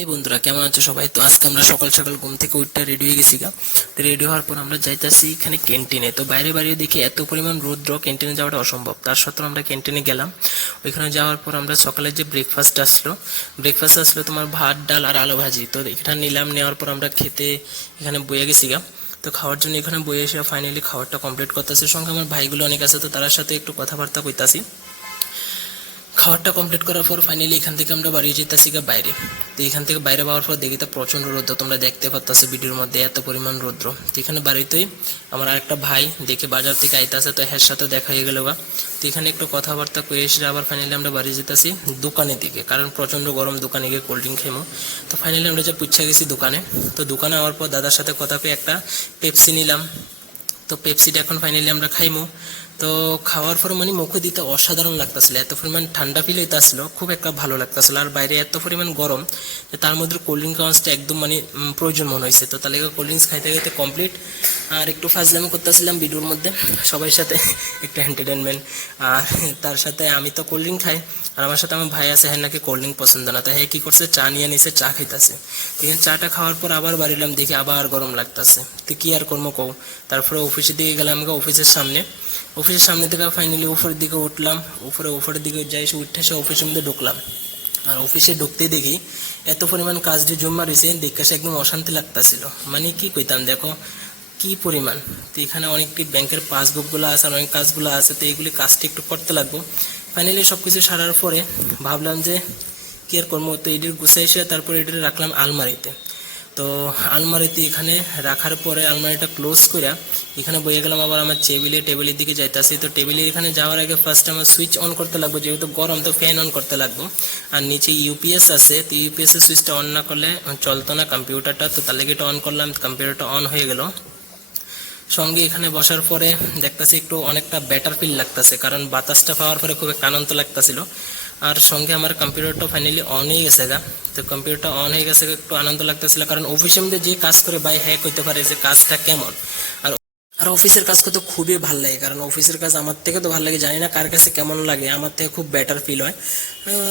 এই বন্ধুরা কেমন আছো সবাই? তো আজকে আমরা সকাল সকাল ঘুম থেকে উঠতে রেডি হয়ে গেছি তো রেডি হওয়ার পর আমরা যাইতাছি এখানে ক্যান্টিনে। তো বাইরে বাইরে দেখি এত পরিমাণ রৌদ্র, ক্যান্টিনে যাওয়াটা অসম্ভব। তার সত্ত্বেও আমরা ক্যান্টিনে গেলাম। ওইখানে যাওয়ার পর আমরা সকালে যে ব্রেকফাস্ট আসলো তোমার ভাত, ডাল আর আলু ভাজি। তো এটা নিলাম, নেওয়ার পর আমরা খেতে এখানে বয়ে গেছি তো খাওয়ার জন্য এখানে বয়ে এসে ফাইনালি খাওয়ারটা কমপ্লিট করতেছে। সঙ্গে আমার ভাইগুলো অনেক আছে, তো তার সাথে একটু কথাবার্তা কইতাছি। খাওয়ারটা কমপ্লিট করার পর ফাইনালি এখান থেকে আমরা বাড়ি যেতেছি বাইরে। তো এখান থেকে বাইরে পাওয়ার পর দেখি তো প্রচন্ড রৌদ্র, তোমরা দেখতে পাচ্ছ ভিডিওর মধ্যে এত পরিমাণ রৌদ্র। তো এখানে বাড়িতেই আমার আরেকটা ভাই দেখে বাজার থেকে আইতাছে, তো এর সাথে দেখা হয়ে গেল তো এখানে একটু কথাবার্তা কয়ে এসে আবার ফাইনালি আমরা বাড়ি যেতেছি দোকানের দিকে, কারণ প্রচন্ড গরম, দোকানে গিয়ে কোল্ড ড্রিঙ্ক খাইমো। তো ফাইনালি আমরা যা পুচ্ছা গেছি দোকানে। তো দোকানে আওয়ার পর দাদার সাথে কথা পেয়ে একটা পেপসি নিলাম। তো পেপসিটা এখন ফাইনালি আমরা খাইমো। তো খাওয়ার পর মানে মুখে দিতে অসাধারণ লাগতেছিল, এত পরিমাণ ঠান্ডা ফিল হইতেছিল, খুব একটা ভালো লাগতেছিল। আর বাইরে এত পরিমাণ গরম যে তার মধ্যে কোল্ড ড্রিঙ্ক খাওয়াটা একদম মানে প্রয়োজন মনে হয়েছে। তো তাহলে কোল্ড ড্রিঙ্কস খাইতে খাইতে কমপ্লিট। আর একটু ফাজলামি করতেছিলাম ভিডিওর মধ্যে সবার সাথে, একটু এন্টারটেনমেন্ট। আর তার সাথে আমি তো কোল্ড ড্রিঙ্ক খাই, আর আমার সাথে আমার ভাই আছে, হ্যাঁ নাকি কোল্ড ড্রিঙ্ক পছন্দ না। তো হ্যাঁ কি করছে, চা নিয়ে নিছে, চা খাইতেছে। এখানে চাটা খাওয়ার পর আবার বাড়িলাম, দেখি আবার গরম লাগতেছে। তো কি আর করবো কও। তারপরে অফিসের দিকে গেলাম, অফিসের সামনে থেকে ফাইনালি উপরের দিকে উঠলাম। উপরের দিকে যাই, উঠে এসে অফিসের মধ্যে ঢুকলাম। আর অফিসে ঢুকতেই দেখি এত পরিমাণ কাজ দিয়ে জমা রয়েছে, দেখে সে একদম অশান্তি লাগতেছিল। মানে কি কইতাম, দেখো কি পরিমাণ। তো এখানে অনেকটি ব্যাংকের পাসবুকগুলো আছে, আর অনেক কাজগুলো আছে, তো এইগুলি কাজটি একটু করতে লাগবো। ফাইনালি সবকিছু সারার পরে ভাবলাম যে কি আর করবো, তো এটির গুছাই এসে তারপর এটি রাখলাম আলমারিতে। তো আলমারিতে এখানে রাখার পরে আলমারিটা ক্লোজ করে এখানে বইয়ে গেলাম আবার আমার টেবিলের দিকে যাইতেছি। তো টেবিলের এখানে যাওয়ার আগে ফার্স্ট আমার সুইচ অন করতে লাগবে, যেহেতু গরম তো ফ্যান অন করতে লাগবো। আর নিচে ইউপিএস আছে, তো ইউপিএস এর সুইচটা অন না করলে চলতো না কম্পিউটারটা। তো তার লেগে এটা অন করলাম, কম্পিউটারটা অন হয়ে গেল। সঙ্গে এখানে বসার পরে দেখতেছি একটু অনেকটা বেটার ফিল লাগতেছে, কারণ বাতাসটা পাওয়ার পরে খুব একটা আনন্দ লাগতেছিল। আর সঙ্গে আমার কম্পিউটারটা ফাইনালি অন হয়ে গেছে তো কম্পিউটারটা অন হয়ে গেছে, একটু আনন্দ লাগতেছিল, কারণ অফিসের মধ্যে যে কাজ করে ভাই হ্যাক হইতে পারে যে কাজটা কেমন। আর আর অফিসের কাজ করতে খুবই ভালো লাগে, কারণ অফিসের কাজ আমার থেকে তো ভালো লাগে, জানি না কার কাছে কেমন লাগে, আমার থেকে খুব বেটার ফিল হয়।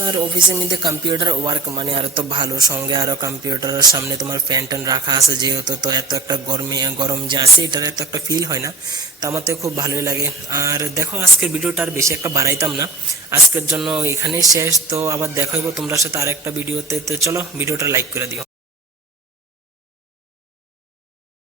আর অফিসের মধ্যে কম্পিউটার ওয়ার্ক মানে আরো তো ভালো। সঙ্গে আরো কম্পিউটারের সামনে তোমার ফ্যান ট্যান রাখা আছে, যেহেতু তো এত একটা গরম যে আছে এটার এত একটা ফিল হয় না। তো আমার থেকে খুব ভালোই লাগে। আর দেখো আজকের ভিডিওটা আর বেশি একটা বাড়াইতাম না, আজকের জন্য এখানেই শেষ। তো আবার দেখা হইব তোমরা সাথে আরেকটা ভিডিওতে। তো চলো ভিডিওটা লাইক করে দিও।